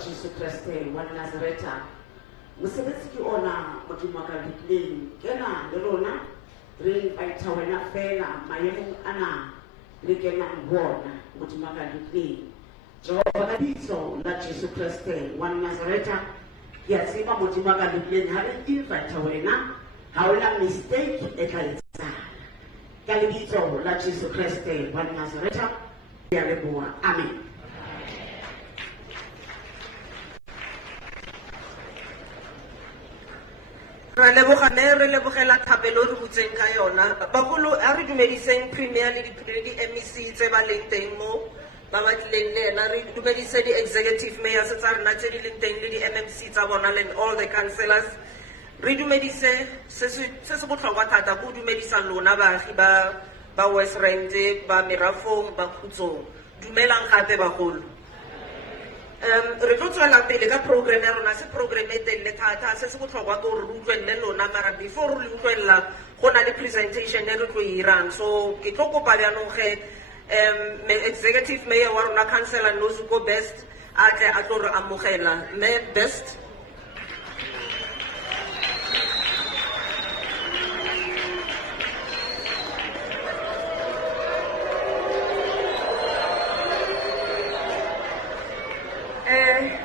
Jesu Kriste wa Nazareta. Mosebetsi ke ona modimo ka ditleng kena le rona re invite wena fela maemong ana le kenang bona modimo ka ditleng. Jehova ka bitso la Jesu Kriste wa Nazareta ke a tseba modimo ka ditleng ha re invite wena ha ona mistake e tla etsahala ka lebitso la Jesu Kriste wa Nazareta ke a leboha. Amen. Re lebogela thapelo re butseng ka yona bagolo a re dumediseng premier le di MEC tse ba leng teng mo ba ba tlileng le ena re dumedise di-executive mayors tsa rena tse di leng teng le di-MMC tsa bona and all the councillors re dumedise se se botlhokwa thata go dumedisa lona baagi ba West Rand ba Merafong ba Khutsong dumelang gape bagolo. Re tlo tswela pele ka program ya rona se program e telle thata se se botlhokwa ke gore re utlwelele lona mara before re utlwelela go na le presentation e re tlo irang so ke tlo kopa bjanong ge executive mayor wa rona councillor Nozuko Best a tle a tlo re amogela me Best.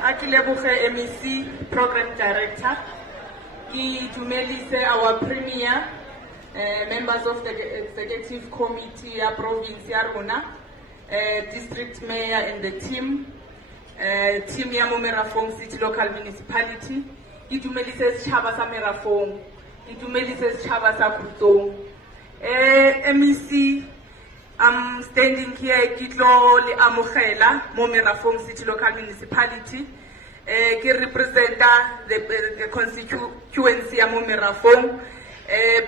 Akileboge MEC Program Director, ki dumedise our Premier, members of the Executive Committee ya Province ya rona, District Mayor and the team ya mo Merafong City Local Municipality, ki dumedise setšhaba sa Merafong, ki dumedise setšhaba sa Khutsong. MEC, I'm standing here kitlo le amogela mo Merafong City Local Municipality. Ke representa the constituency ya mo Merafong.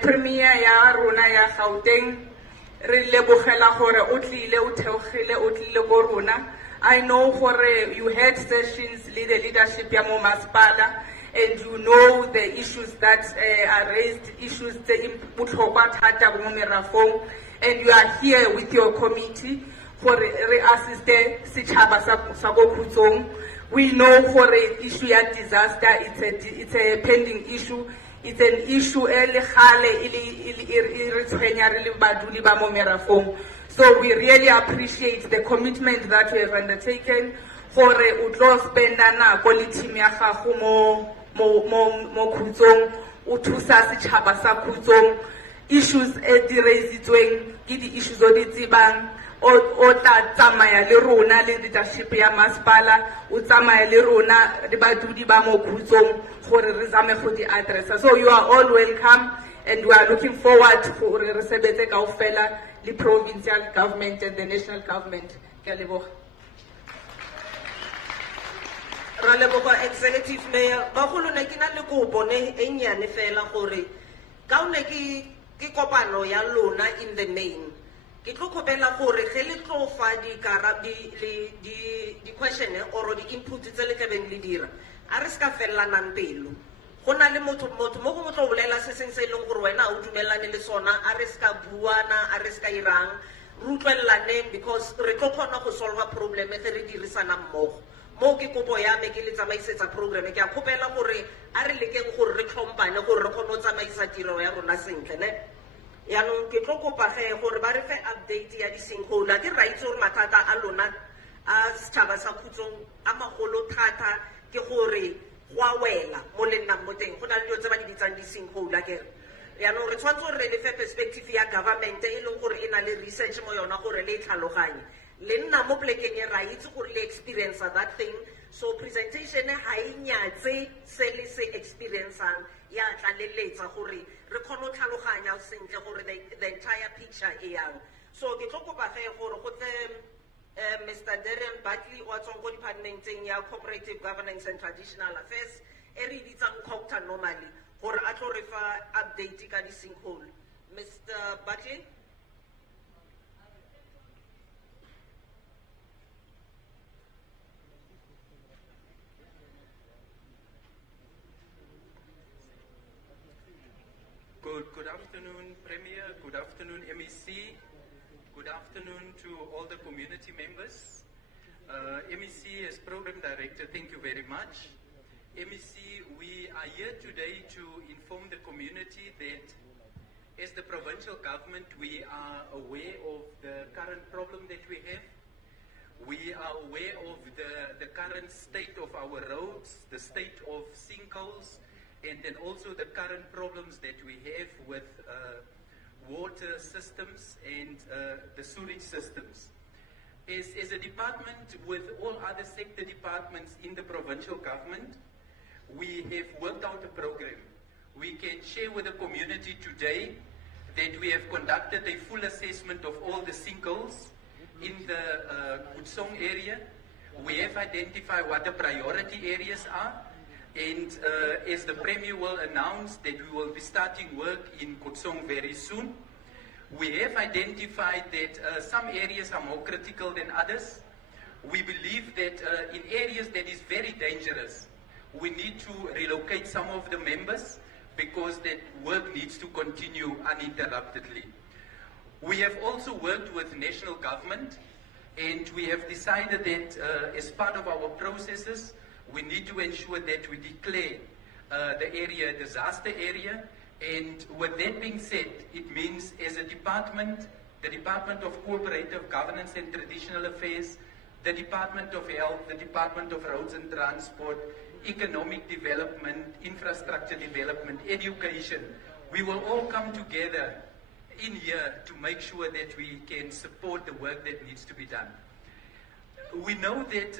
Premier ya rona ya Gauteng re lebogela gore o tlile o theogile o tlile go rona. I know gore you had sessions le the leadership ya mo Masipala and you know the issues that are raised, issues tse botlhokwa thata mo Merafong. And you are here with your committee for re-assiste setšhaba sa go Khutsong. We know for issue ya disaster, it's a pending issue. It's an issue le gale re tshwenya re le baduli ba mo Merafong. So we really appreciate the commitment that you have undertaken for o tlo spenda nako le team ya gago mo Khutsong o thusa setšhaba sa Khutsong. Issues di raisitsweng ke di issues o di tsebang o tla tsamaya le rona le leadership ya Masipala o tsamaya le rona le badudi ba mo Khutsong gore re zame go di addressa. So you are all welcome and we are looking forward for re sebetse kaofela le provincial government and the national government. Ke a leboga. Ra leboga executive mayor bagolo ne ke na le kopo ne e nyane fela gore ka one ke kopano ya lona in the main ke tlo khopela gore ge le tlo fa di question or di input tse le tlabeng le dira a re ska fellanang pelo go na le motho mo go tlo bolela se seng se leng gore wena o dumelane le sona a re ska buana a re ska irang re utlwellane because re tlo kgona go solve a problem ge re dirisana mmogo mo ke kopo ya me ke le tsamaisetsa program ke a khopela gore a re lekeng gore re tlhompane gore re kgone go tsamaisa tiro ya rona sentle ne yaanong ke tlo kopa ge gore ba re fe update ya di-sinkhole ke ra itse gore mathata a lona a setšhaba sa Khutsong a magolo thata ke gore go a wela mo le nnang mo teng go na le dilo tse ba di bitsang di-sinkhole akere yaanong re tshwanetse gore re le fe perspective ya government e leng gore e na le research mo yona gore le e tlhaloganye le nna mo plekeng e ra itse gore le experience that thing so presentation ha e nyatse se le se experienceang ya tlaleletsa gore re kgone go tlhaloganya sentle gore the entire picture e yang so ke tlo kopa ge gore go tle Mr. Darren Buckley wa tsong go departmenteng ya cooperative governance and traditional affairs e re bitsang COGTA normally gore a tlo re fa update ka di-sinkhole. Mr. Buckley. Good afternoon, Premier. Good afternoon, MEC. Good afternoon to all the community members. MEC, as Program Director, thank you very much. MEC, we are here today to inform the community that as the provincial government, we are aware of the current problem that we have. We are aware of the current state of our roads, the state of sinkholes, and then also the current problems that we have with water systems and the sewage systems. As a department with all other sector departments in the provincial government, we have worked out a program. We can share with the community today that we have conducted a full assessment of all the sinkholes in the Khutsong area. We have identified what the priority areas are, and as the Premier will announce that we will be starting work in Khutsong very soon. We have identified that some areas are more critical than others. We believe that in areas that is very dangerous, we need to relocate some of the members because that work needs to continue uninterruptedly. We have also worked with national government, and we have decided that as part of our processes, we need to ensure that we declare the area a disaster area. And with that being said, it means as a department, the Department of Cooperative Governance and Traditional Affairs, the Department of Health, the Department of Roads and Transport, Economic Development, Infrastructure Development, Education, we will all come together in here to make sure that we can support the work that needs to be done. We know that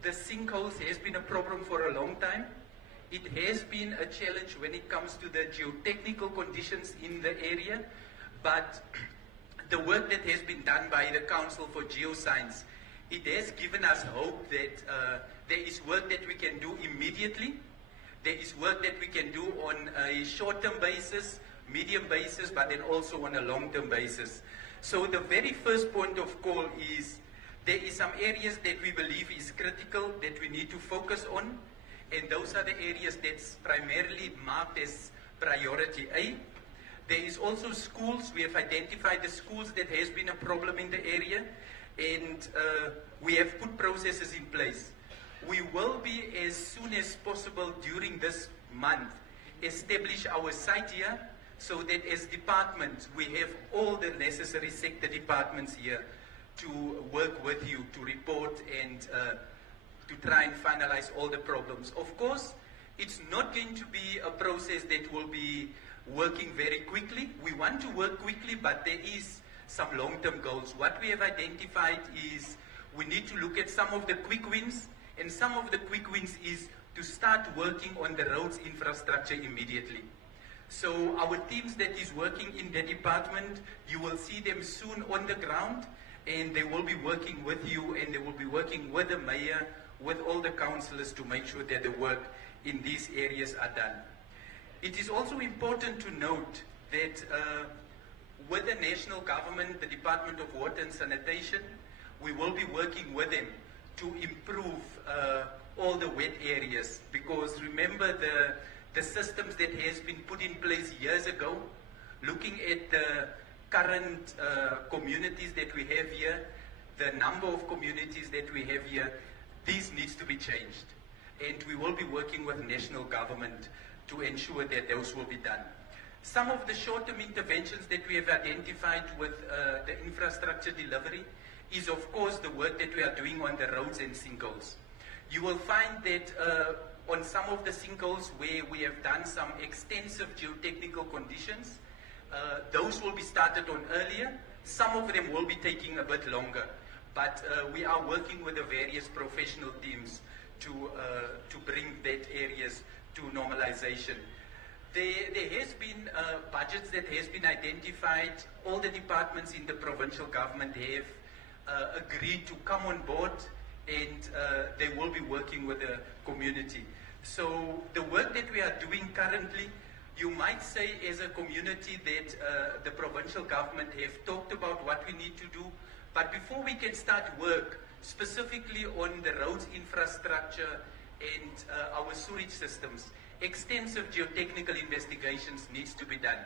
the sinkholes has been a problem for a long time. It has been a challenge when it comes to the geotechnical conditions in the area, but the work that has been done by the Council for Geoscience, it has given us hope that there is work that we can do immediately. There is work that we can do on a short-term basis, medium basis, but then also on a long-term basis. So the very first point of call is there is some areas that we believe is critical that we need to focus on, and those are the areas that's primarily marked as priority A. There is also schools. We have identified the schools that has been a problem in the area, and we have put processes in place. We will be, as soon as possible during this month, establish our site here, so that as departments, we have all the necessary sector departments here to work with you, to report and to try and finalize all the problems. Of course, it's not going to be a process that will be working very quickly. We want to work quickly, but there is some long-term goals. What we have identified is we need to look at some of the quick wins, and some of the quick wins is to start working on the roads infrastructure immediately. So our teams that is working in the department, you will see them soon on the ground, and they will be working with you, and they will be working with the mayor, with all the councillors to make sure that the work in these areas are done. It is also important to note that with the national government, the Department of Water and Sanitation, we will be working with them to improve all the wet areas, because remember the systems that has been put in place years ago, looking at the current communities that we have here, the number of communities that we have here, this needs to be changed. And we will be working with national government to ensure that those will be done. Some of the short-term interventions that we have identified with the infrastructure delivery is, of course, the work that we are doing on the roads and sinkholes. You will find that on some of the sinkholes where we have done some extensive geotechnical conditions, those will be started on earlier. Some of them will be taking a bit longer. But we are working with the various professional teams to bring that areas to normalization. There has been budgets that has been identified. All the departments in the provincial government have agreed to come on board, and they will be working with the community. So the work that we are doing currently, you might say as a community that the provincial government have talked about what we need to do, but before we can start work specifically on the roads infrastructure and our sewage systems, extensive geotechnical investigations needs to be done.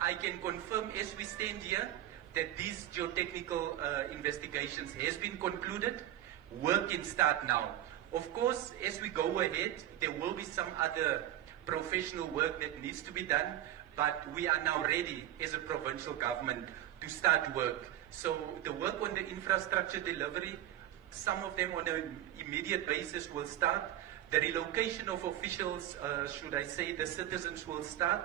I can confirm as we stand here that these geotechnical investigations has been concluded. work can start now. Of course, as we go ahead, there will be some other professional work that needs to be done, but we are now ready as a provincial government to start work. So the work on the infrastructure delivery, some of them on an immediate basis will start. The relocation of officials, should I say the citizens, will start.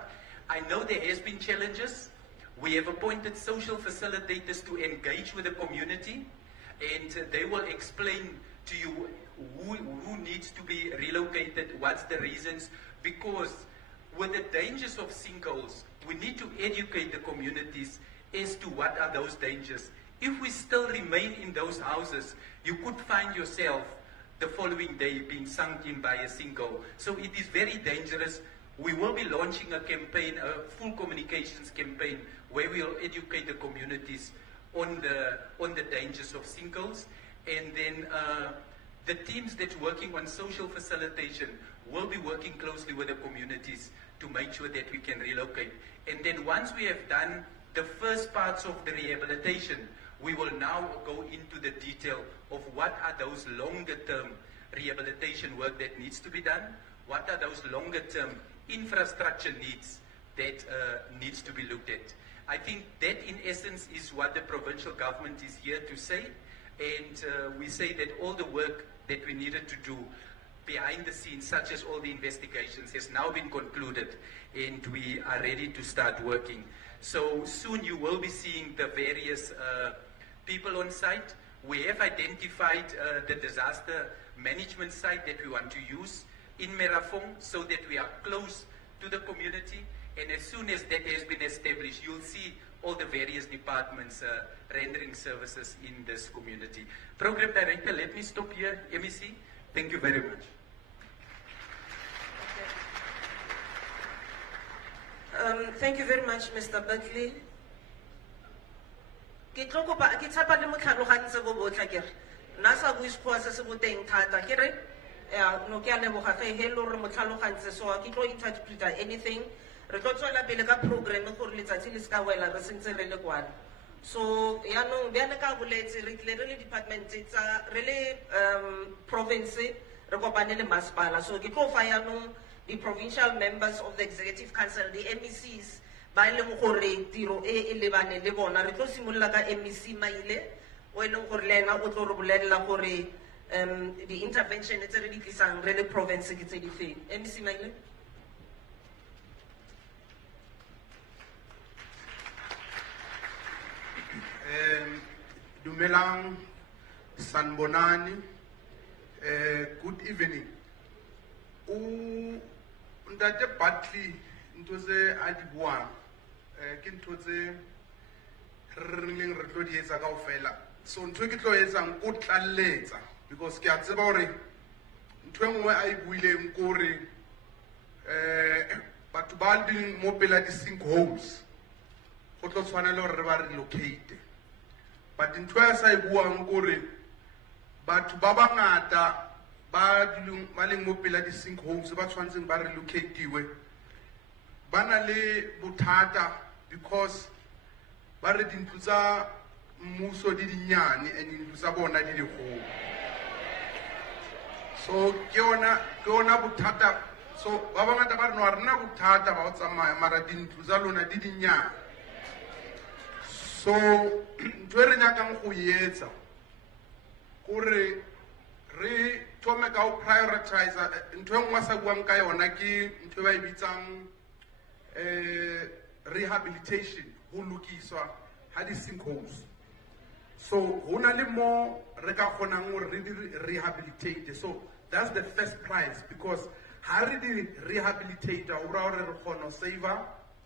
I know there has been challenges. We have appointed social facilitators to engage with the community, and they will explain to you who needs to be relocated, what's the reasons, because with the dangers of sinkholes, we need to educate the communities as to what are those dangers. If we still remain in those houses, you could find yourself the following day being sunk in by a sinkhole. So it is very dangerous. We will be launching a campaign, a full communications campaign, where we will educate the communities on the dangers of sinkholes. And then the teams that's working on social facilitation will be working closely with the communities to make sure that we can relocate. And then once we have done the first parts of the rehabilitation, we will now go into the detail of what are those longer term rehabilitation work that needs to be done, what are those longer term infrastructure needs that needs to be looked at. I think that in essence is what the provincial government is here to say, and we say that all the work that we needed to do behind the scenes, such as all the investigations, has now been concluded, and we are ready to start working. So soon you will be seeing the various people on site. We have identified the disaster management site that we want to use in Merafong so that we are close to the community, and as soon as that has been established, you'll see all the various departments rendering services in this community. Program Director, let me stop here. MEC, thank you very much. Thank you very much, Mr. Buckley. Ke tsapa le motlhalogantse bo botlha kere nna sa bue sekgowa se se boteng thata kere no ke a leboga ge he le gore motlhalogantse so ke tlo interpreta anything re tlo tswela pele ka program gore letsatsi le se ka wela re sentse re le kwana. So yaanong bjale ka boletse re tlile re le department tsa re le province re kopane le masepala, so ke tlo fa yaanong the provincial members of the executive council, the MECs, ba leng gore tiro e lebane le bona. Re tlo simolola ka MEC Maile o e leng gore le ena o tlo re bolelela gore the intervention tse re di tlisang re le province ke tse di feng. MEC Maile. Dumelang, Sanbonani, good evening. Ntate Buckley ntho tse a di buang ke ntho tse re neng re tlo di etsa kaofela. So ntho ke tlo etsang ko tlalletsa because ke a tseba gore ntho e nngwe a e buileng ko re batho ba di mo pela di sinkholes go tlo tshwana le gore re ba relocate, but ntho ya sa e buang ko re batho ba bangata ba leng mo pela di sinkholes ba tshwantseng ba relocatiwe ba na le bothata because ba re dintlo tsa mmuso di dinnyane and dintlo tsa bona di digolo. So ke ona bothata. So ba bangata ba re no a rena bothata ba go tsamaya mara dintlo tsa lona di dinnyane. So ntho e re nyakang go etsa gore re thome ka go prioritize ntho e nngwe sa buang ka yona ke ntho e ba e bitsang rehabilitation, go lokiswa ha di sinkholes. So ho na le mo re ka kgonang gore re di rehabilitate. So that's the first prize because ha re di rehabilitate o ra gore re kgona saver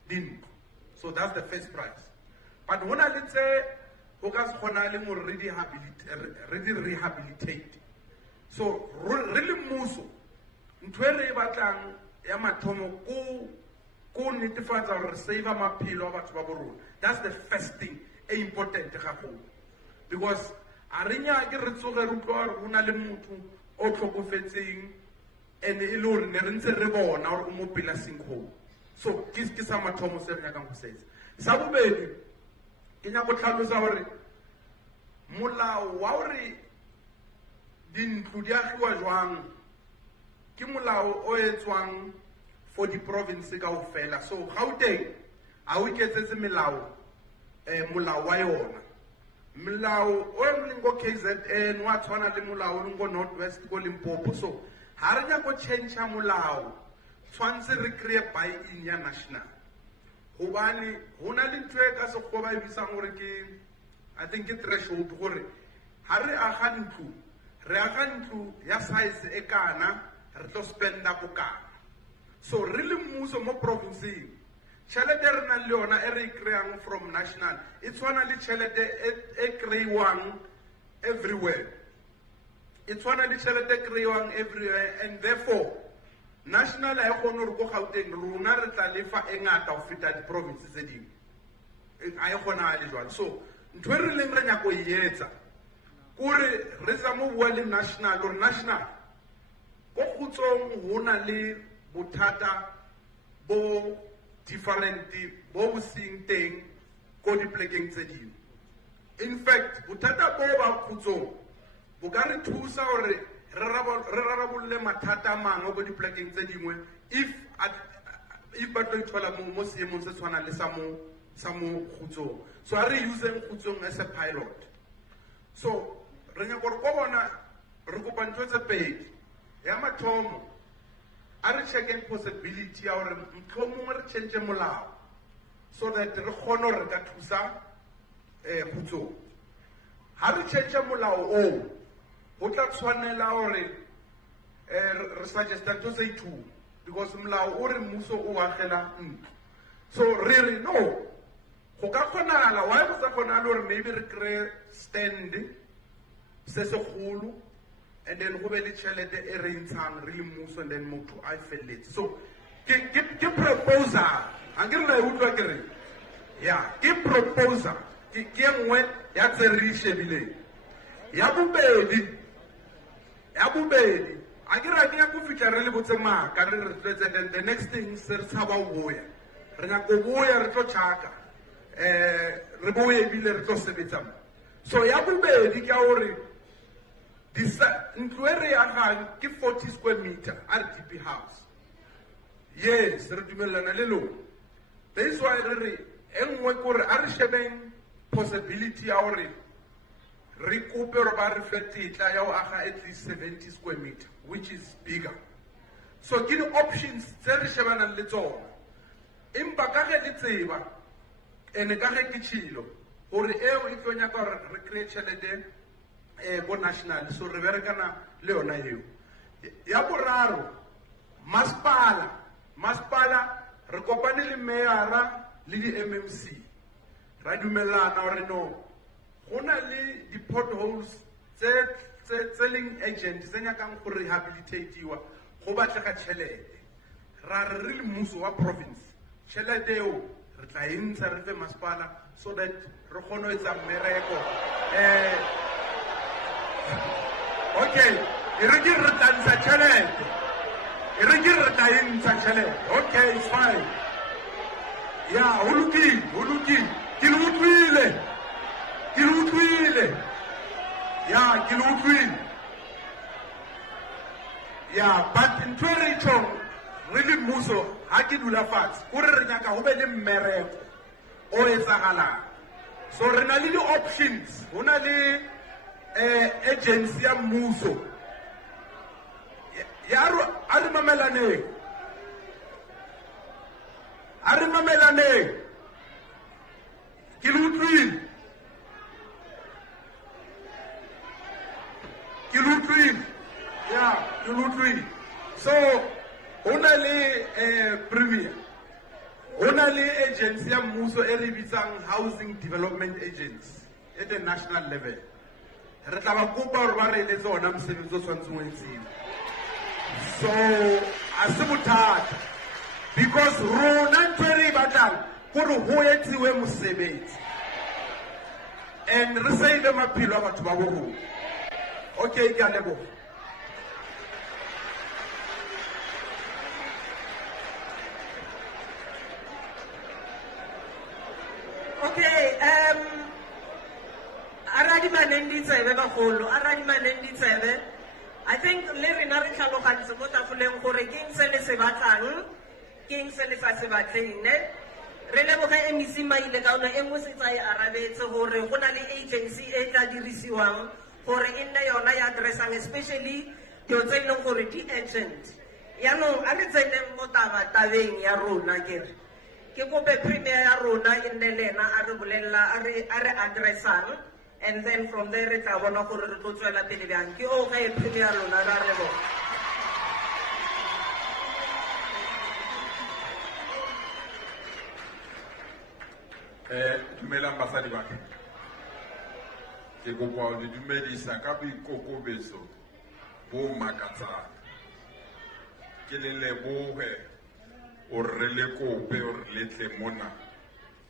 dintlo. So that's the first prize. But ho na le tse o ka se kgona le gore re di rehabilitate. So re le mmuso ntho e re batlang ya mathomo ko netefatsa gore re saver maphelo a batho ba borona. That's the first thing e important gagolo, because a re nyake re tsoge re utlwa gore go na le motho o tlhokofetseng and e le gore ne re ntse re bona gore o mo pela sinkhole. So ke sa mathomo se re nyakang go se etsa. Sa bobedi ke nyaka go tlhalosa gore molao wa gore dintlo di agiwa jwang ke molao o etswang for the province kaofela. So Gauteng a o iketsetse molao wa yona. Molao o emleng ko KZN wa tshwana le molao o leng ko Northwest ko Limpopo. So ha re nyako change molao, tshwantse re kreye buy-in ya national. Hobane hona le ntwe ka sekgoba e bisang gore ke, I think ke threshold gore ha re aga ntlo, re aga ntlo ya size e kana, re tlo spenda bokana. So really mmuso mo province tšhelete re nang le yona e re kreyang from national e tshwana le tšhelete e kreiwang everywhere. E tshwana le tšhelete e kreiwang everywhere, and therefore national a e kgone gore ko Gauteng rona re tla lefa e ngata go feta di-province tse dingwe, a e kgonagale jwalo. So ntho e re leng re nyako e etsa kore re tsa mo bua le national gore national ko Khutsong go na le bothata bo different bo bo seng teng ko diplekeng tse dingwe. In fact bothata bo ba Khutsong bo ka re thusa gore re rarabolle mathata a mangwe ko diplekeng tse dingwe if ba tlo ithola mo seemong se tshwana le sa mo Khutsong. So are we using Khutsong as a pilot? So re nyaka gore ko bona re kopa ntho tse pedi. Ya mathomo a re checkeng possibility ya gore mohlomongwe re change molao so that re kgone gore re ka thusa Khutsong. Ha re change molao o go tla tshwanela gore re suggesta ntho tse two, because molao o re mmuso o agela ntlo. So re no go ka kgonagala, why go sa kgonagale gore maybe re kreye stand se segolo and then go be le tšhelete e re ntshang re le mmuso, and then motho a e feleletse. So ke proposal a ke re la e utlwa ke re ya ke proposal ke nngwe ya tse re shebileng. Ya bobedi a ke ra ke ya go fitlha re le botse maaka re re tletse, then the next thing se re tshaba o boya, re nyako boya re tlo tšhaka re boye ebile re tlo sebetsa mo. So ya bobedi ke ya gore ntlo e re agang ke 40 square meter RDP house. Yes, re dumelana le lona. That's why re e nngwe kore a re shebeng possibility ya gore re kope gore ba re fe tetla ya go aga at least 70 square meter, which is bigger. So ke di-options tse re shebanang le tsona, empa ka ge le tseba ene ka ge ke tšhilo gore eo e tlo nyaka gore re kreye tšhelete go national, so re berekana le yona eo. Ya boraro masepala re kopane le meyara le di-MMC ra dumelana gore no go na le di-potholes tse leng agent tse nyakang go rehabilitatiwa go batlega tšhelete. Ra re le mmuso wa province tšhelete eo re tla e ntsha re fe masepala so that re kgone go etsa mmereko. Okay, e re ke re tla ntsha tšhelete, e re ke re tla e ntsha tšhelete. Okay, it's fine. Ya go lokile ke le utlwile ya ke le utlwile ya, but ntho e re tšhong re le mmuso ha ke dula fatshe kore re nyaka go be le mmereko o etsagalang. So re na le di-options, go na le agency ya mmuso ya a re mamelaneng ke le utlwile ya ke le utlwile. So go na le premier, go na le agency ya mmuso e re bitsang housing development agents at the national level. Re tla ba kopa gore ba re eletse ona mosebetsi o tshwantseng o etsiwe. So a se bothata, because rona ntho e re e batlang gore go etsiwe mosebetsi and re save maphelo a batho ba bo rona. Okay, ke a leboga. Okay, aradi maneng di tsebe bagolo, aradi maneng di tsebe. I think le rena re tlhalogantse mo tafoleng gore ke eng se le se batlang, ke eng se le sa se batleng ne. Re leboga MEC Maile ka ona e nngwe se tsa e arabetse gore go na le agency e tla dirisiwang gore e nne yona ya addressang especially dilo tse e leng gore di urgent. Yaanong a re tseneng mo tabeng ya rona kere ke kope premier ya rona e nne le ena a re bolelela a re addressang, and then from there re tla bona gore re tlo tswela pele bjang. Ke o ga e premier ya rona ra re bona. Dumelang basadi ba ka. Ke kopa ho le dumedisa ka boikokobetso bo makatsang. Ke le lebohe o re le kope o re le tle mona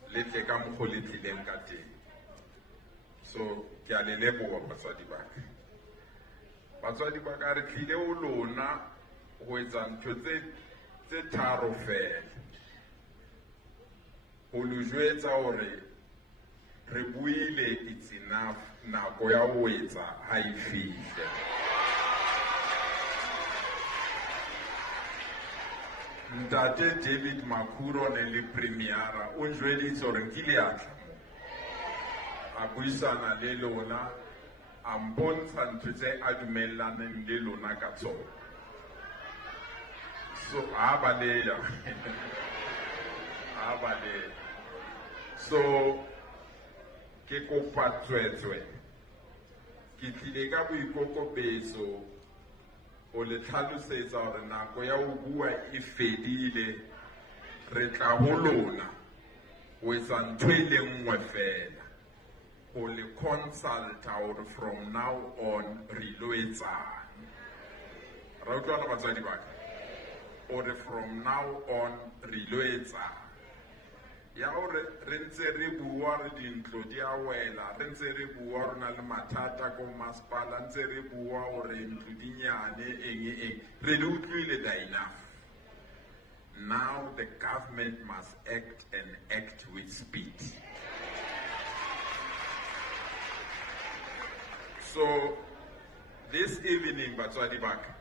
le tle ka mokgo le tlileng ka teng. So ke a le leboha basadi ba ka. Batswadi ba ka re tlile ho lona ho etsa ntho tse tharo fela. Ho le jwetsa hore re buile it's enough, nako ya ho etsa ha e fihle. Ntate David Makuro ne le premiera o njweditse hore nkile a tla a buisana le lona a mpontsha ntho tse a dumellaneng le lona ka tsona. So a baleya a baleya. So ke kopa tswetswe ke tlile ka boikokobetso o le tlhalosetsa hore nako ya ho bua e fedile. Re tla ho lona ho etsa ntho e le nngwe fela, ho le consulta hore from now on re lo etsang. Ra utlwana batswadi ba ka, hore from now on re lo etsang. Ya hore re ntse re bua re dintlo di a wela, re ntse re bua re na le mathata ko masepala, ntse re bua hore ntlo di nyane eng re le utlwile da enough. Now the government must act and act with speed. So this evening batswadi baka,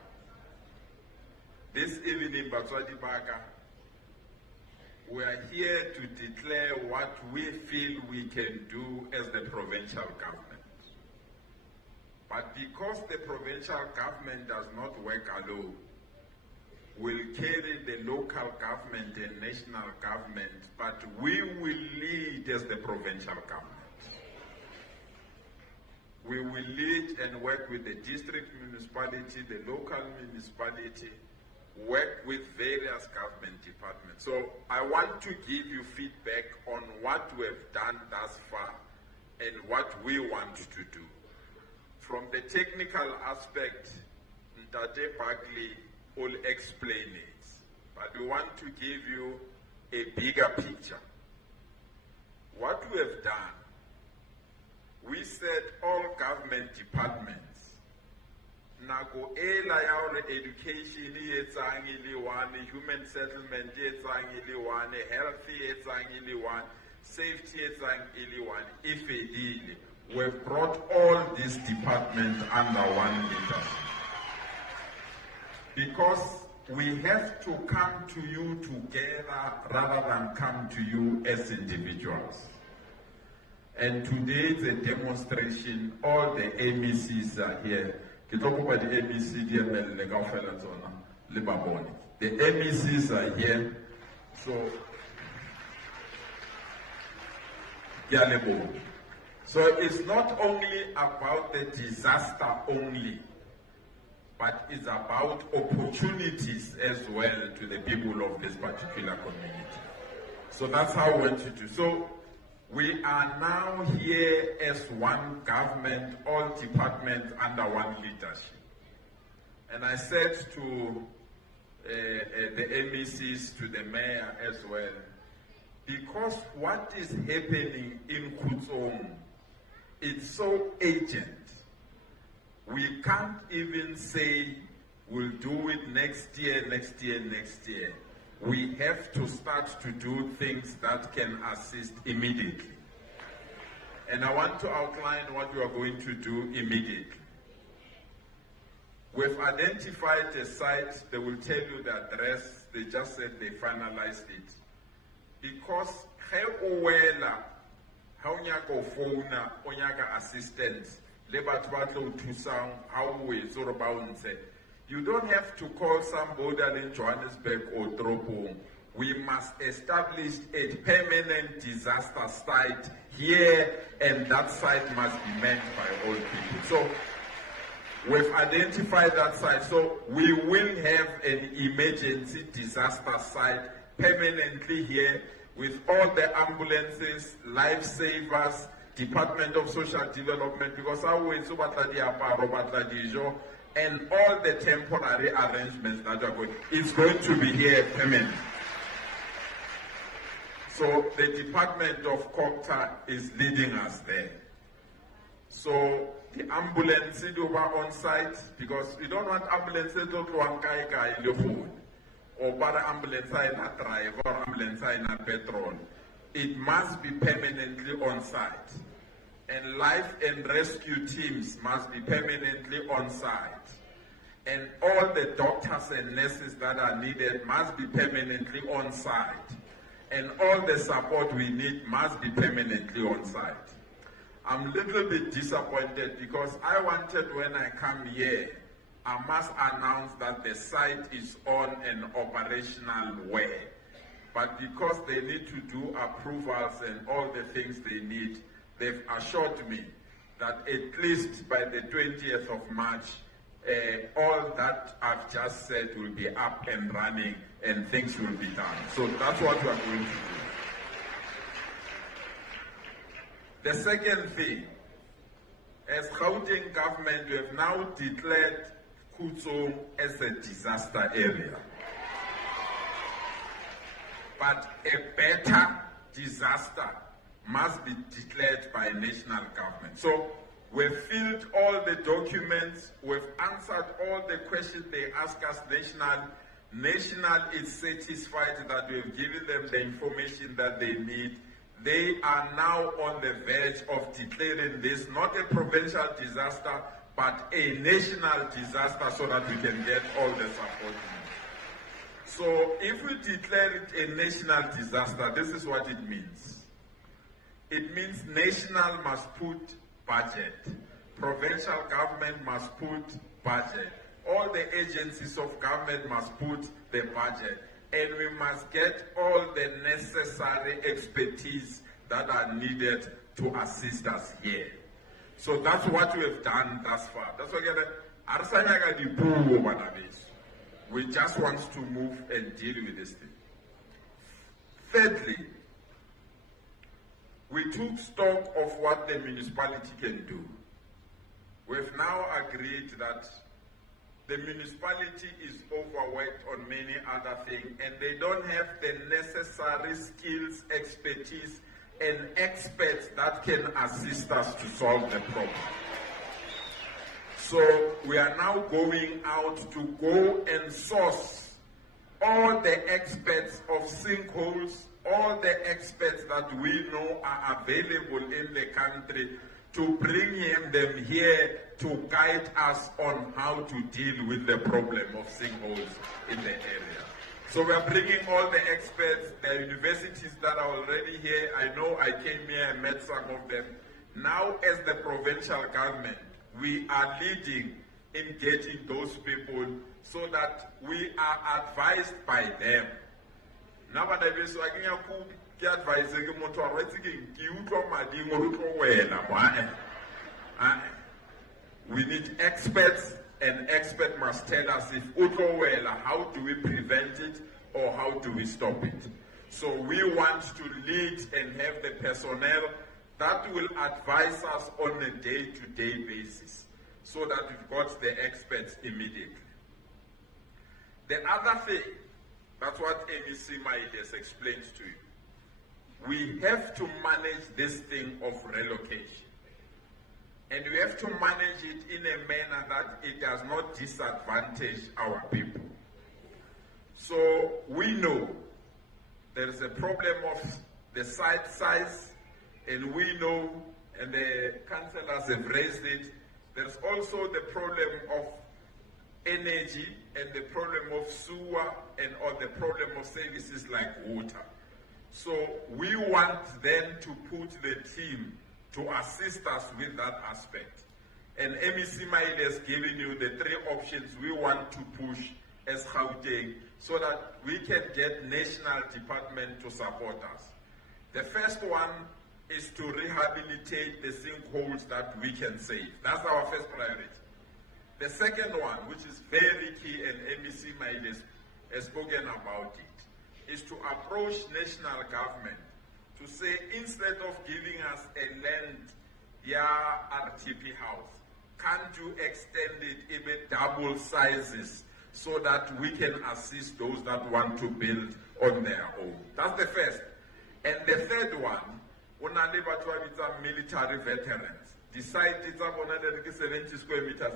we are here to declare what we feel we can do as the provincial government. But because the provincial government does not work alone, we'll carry the local government and national government, but we will lead as the provincial government. We will lead and work with the district municipality, the local municipality, work with various government departments. So I want to give you feedback on what we have done thus far and what we want to do. From the technical aspect, Ntate Bagley will explain it, but we want to give you a bigger picture. What we have done, we said all government departments, nako ela ya hore education e etsang e le one, human settlement e etsang e le one, health e etsang e le one, safety e etsang e le one, e fedile. We've brought all these departments under one leadership. Because we have to come to you together rather than come to you as individuals. And today is a demonstration. All the MECs are here. The MECs are here. So it's not only about the disaster only, but it's about opportunities as well to the people of this particular community. So that's how we want to do. So we are now here as one government, all departments under one leadership. And I said to the MECs, to the mayor as well, because what is happening in Khutsong, it's so urgent. We can't even say we'll do it next year. We have to start to do things that can assist immediately. And I want to outline what we are going to do immediately. We've identified a site. They will tell you the address. They just said they finalized it. Because how nyaka phone o nyaka assistance le batho ba tlo thusang how we sort of bounce. You don't have to call somebody in Johannesburg or Tropong. We must establish a permanent disaster site here, and that site must be manned by all people. So we've identified that site. So we will have an emergency disaster site permanently here with all the ambulances, lifesavers, Department of Social Development, because always and all the temporary arrangements that are going, it's going to be here permanent. So the Department of COPTA is leading us there. So the ambulance over on site, because we don't want ambulances to or para ambulance in a drive or ambulance in a petrol. It must be permanently on site. And life and rescue teams must be permanently on site. And all the doctors and nurses that are needed must be permanently on site. And all the support we need must be permanently on site. I'm a little bit disappointed because I wanted when I come here, I must announce that the site is on an operational way. But because they need to do approvals and all the things they need, they've assured me that at least by the 20th of March, all that I've just said will be up and running and things will be done. So that's what we are going to do. The second thing, as Gauteng government, we have now declared Khutsong as a disaster area. But a better disaster must be declared by national government. So we've filled all the documents, we've answered all the questions they ask us. National is satisfied that we've given them the information that they need. They are now on the verge of declaring this not a provincial disaster, but a national disaster so that we can get all the support. So if we declare it a national disaster, this is what it means. It means national must put budget. Provincial government must put budget. All the agencies of government must put the budget. And we must get all the necessary expertise that are needed to assist us here. So that's what we have done thus far. That's why we just want to move and deal with this thing. Thirdly, we took stock of what the municipality can do. We've now agreed that the municipality is overworked on many other things and they don't have the necessary skills, expertise, and experts that can assist us to solve the problem. So we are now going out to go and source all the experts of sinkholes, all the experts that we know are available in the country, to bring them here to guide us on how to deal with the problem of sinkholes in the area. So we are bringing all the experts, the universities that are already here. I know I came here and met some of them. Now as the provincial government, we are leading in getting those people so that we are advised by them. We need experts, and expert must tell us if how do we prevent it or how do we stop it. So we want to lead and have the personnel that will advise us on a day-to-day basis so that we've got the experts immediately. The other thing, that's what MEC Maide has explained to you. We have to manage this thing of relocation. And we have to manage it in a manner that it does not disadvantage our people. So we know there is a problem of the site size, and we know, and the councillors have raised it, there's also the problem of energy and the problem of sewer and or the problem of services like water. So we want them to put the team to assist us with that aspect. And MEC Maile has given you the 3 options we want to push as Gauteng so that we can get national department to support us. The first one is to rehabilitate the sinkholes that we can save. That's our first priority. The second one, which is very key, and MEC Maile has spoken about it, is to approach national government to say, instead of giving us a land, RTP house, can't you extend it even double sizes so that we can assist those that want to build on their own? That's the first. And the third one, military veterans. Decide it's 70 square meters.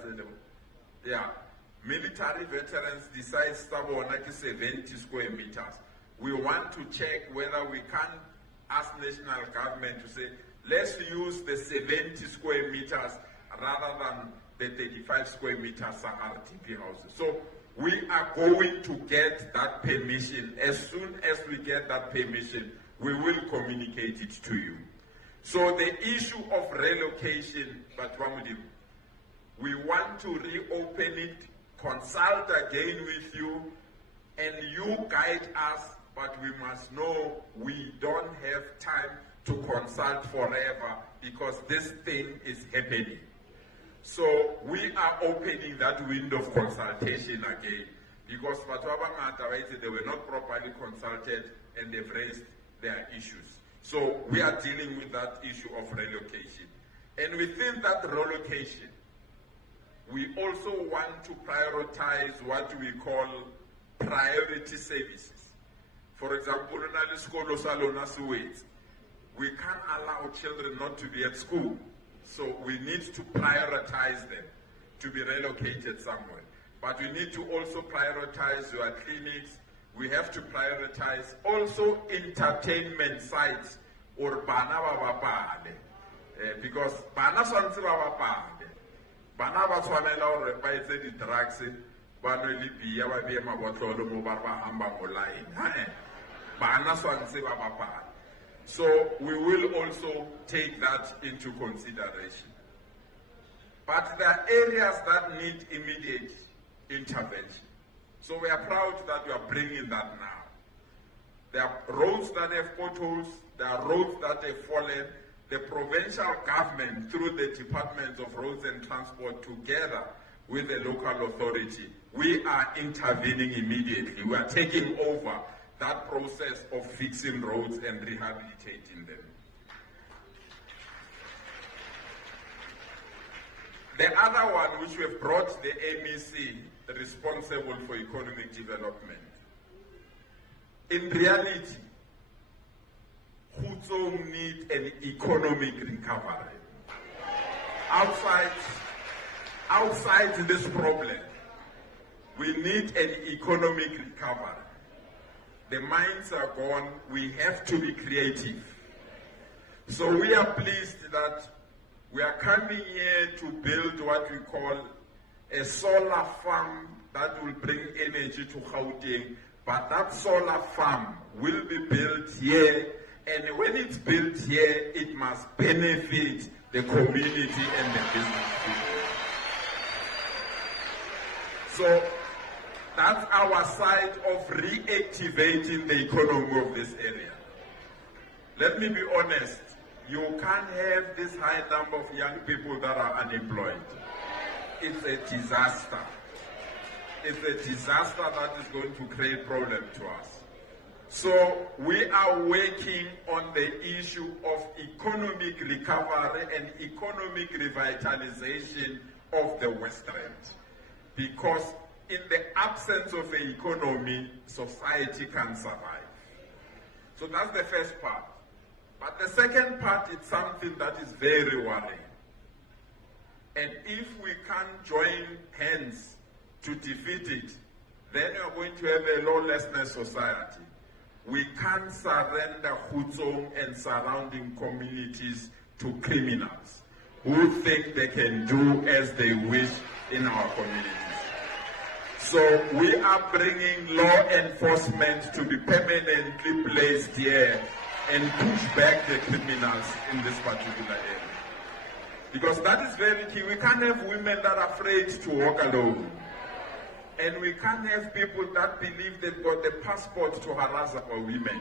Yeah. Military veterans decide 70 square meters. We want to check whether we can ask national government to say, let's use the 70 square meters rather than the 35 square meters RTP houses. So we are going to get that permission. As soon as we get that permission, we will communicate it to you. So the issue of relocation, but we want to reopen it, consult again with you, and you guide us, but we must know we don't have time to consult forever because this thing is happening. So we are opening that window of consultation again because they were not properly consulted and they've raised their issues. So we are dealing with that issue of relocation. And within that relocation, we also want to prioritize what we call priority services. For example, we can't allow children not to be at school. So we need to prioritize them to be relocated somewhere. But we need to also prioritize your clinics. We have to prioritize also entertainment sites or bana babapale. Because bana swantse babapale. Bana ba tshwanela hore ba etse di drugs ba no le bia ba be mabotlolo mo ba hamba mo line. Bana swantse babapale. So we will also take that into consideration. But there are areas that need immediate intervention. So we are proud that we are bringing that now. There are roads that have potholes, there are roads that have fallen. The provincial government, through the Department of Roads and Transport, together with the local authority, we are intervening immediately. We are taking over that process of fixing roads and rehabilitating them. The other one, which we have brought the MEC responsible for economic development. In reality, Khutsong need an economic recovery. Outside this problem, we need an economic recovery. The mines are gone, we have to be creative. So we are pleased that we are coming here to build what we call a solar farm that will bring energy to Gauteng. But that solar farm will be built here, and when it's built here, it must benefit the community and the business people. So that's our side of reactivating the economy of this area. Let me be honest, you can't have this high number of young people that are unemployed. It's a disaster. It's a disaster that is going to create problems to us. So we are working on the issue of economic recovery and economic revitalization of the West End. Because in the absence of an economy, society can survive. So that's the first part. But the second part is something that is very worrying. And if we can't join hands to defeat it, then we are going to have a lawlessness society. We can't surrender Khutsong and surrounding communities to criminals who think they can do as they wish in our communities. So we are bringing law enforcement to be permanently placed here and push back the criminals in this particular area. Because that is very key. We can't have women that are afraid to walk alone. And we can't have people that believe they've got the passport to harass our women.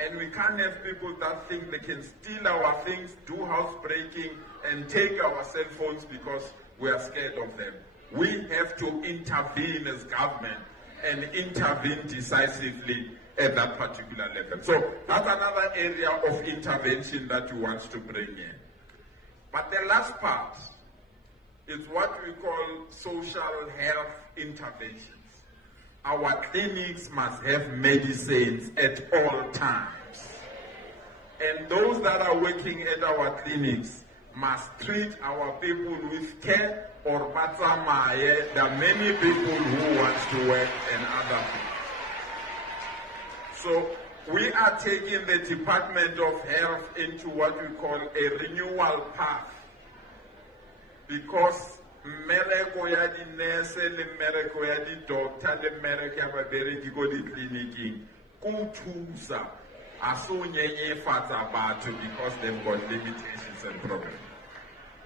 And we can't have people that think they can steal our things, do housebreaking, and take our cell phones because we are scared of them. We have to intervene as government and intervene decisively at that particular level. So that's another area of intervention that we want to bring in. But the last part is what we call social health interventions. Our clinics must have medicines at all times. And those that are working at our clinics must treat our people with care or matsamaye. There are many people who want to work and other things. So we are taking the Department of Health into what we call a renewal path. Because mmereko ya di nurse le mmereko ya di doctor le mmereko ya babereki ko di clinic go thusa aso nyenyefatsa batho because they've got limitations and problems.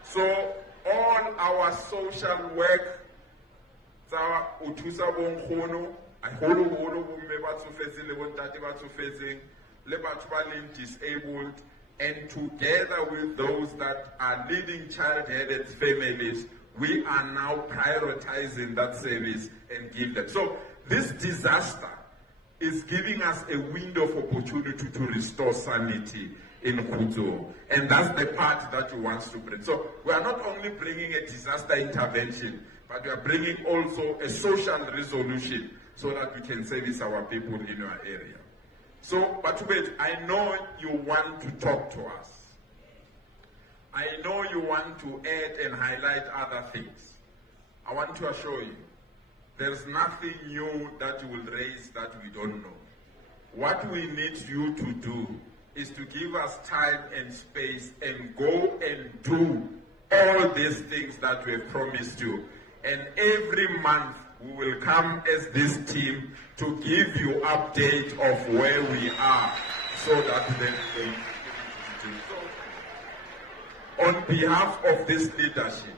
So all our social work tsa o thusa bonkgono a holo bomme ba tsofetseng le bontate ba tsofetseng le batho ba leng disabled, and together with those that are leading child-headed families, we are now prioritizing that service and give them. So this disaster is giving us a window of opportunity to restore sanity in Khutsong. And that's the part that we want to bring. So we are not only bringing a disaster intervention, but we are bringing also a social resolution so that we can service our people in our area. So, Batubet, I know you want to talk to us. I know you want to add and highlight other things. I want to assure you, there's nothing new that you will raise that we don't know. What we need you to do is to give us time and space and go and do all these things that we have promised you. And every month we will come as this team to give you update of where we are so that then on behalf of this leadership,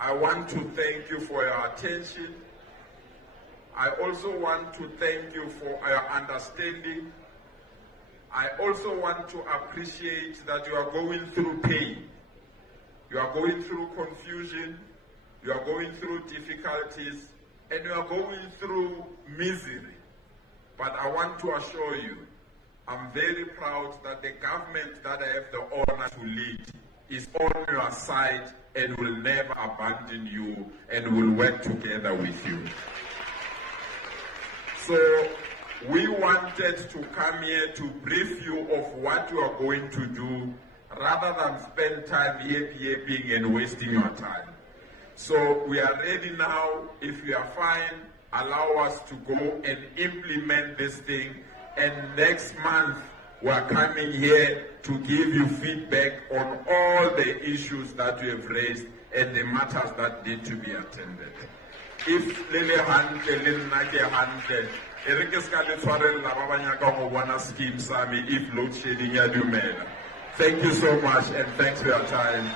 I want to thank you for your attention. I also want to thank you for your understanding. I also want to appreciate that you are going through pain. You are going through confusion. You are going through difficulties. And you are going through misery. But I want to assure you, I'm very proud that the government that I have the honor to lead is on your side and will never abandon you and will work together with you. So we wanted to come here to brief you of what you are going to do rather than spend time yapping and wasting your time. So we are ready now. If you are fine, allow us to go and implement this thing. And next month, we are coming here to give you feedback on all the issues that we have raised and the matters that need to be attended. If Lele Hante, Lele Hante, if load shedding ya dumela. Thank you so much and thanks for your time.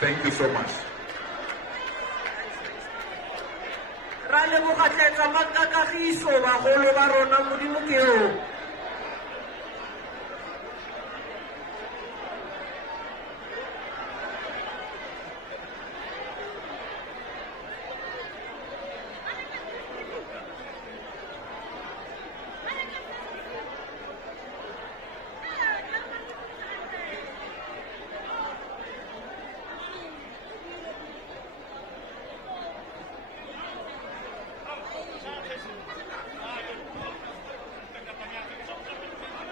Thank you so much. Ra le mo gatletsa makakagiso ba golo ba rona modimo ke o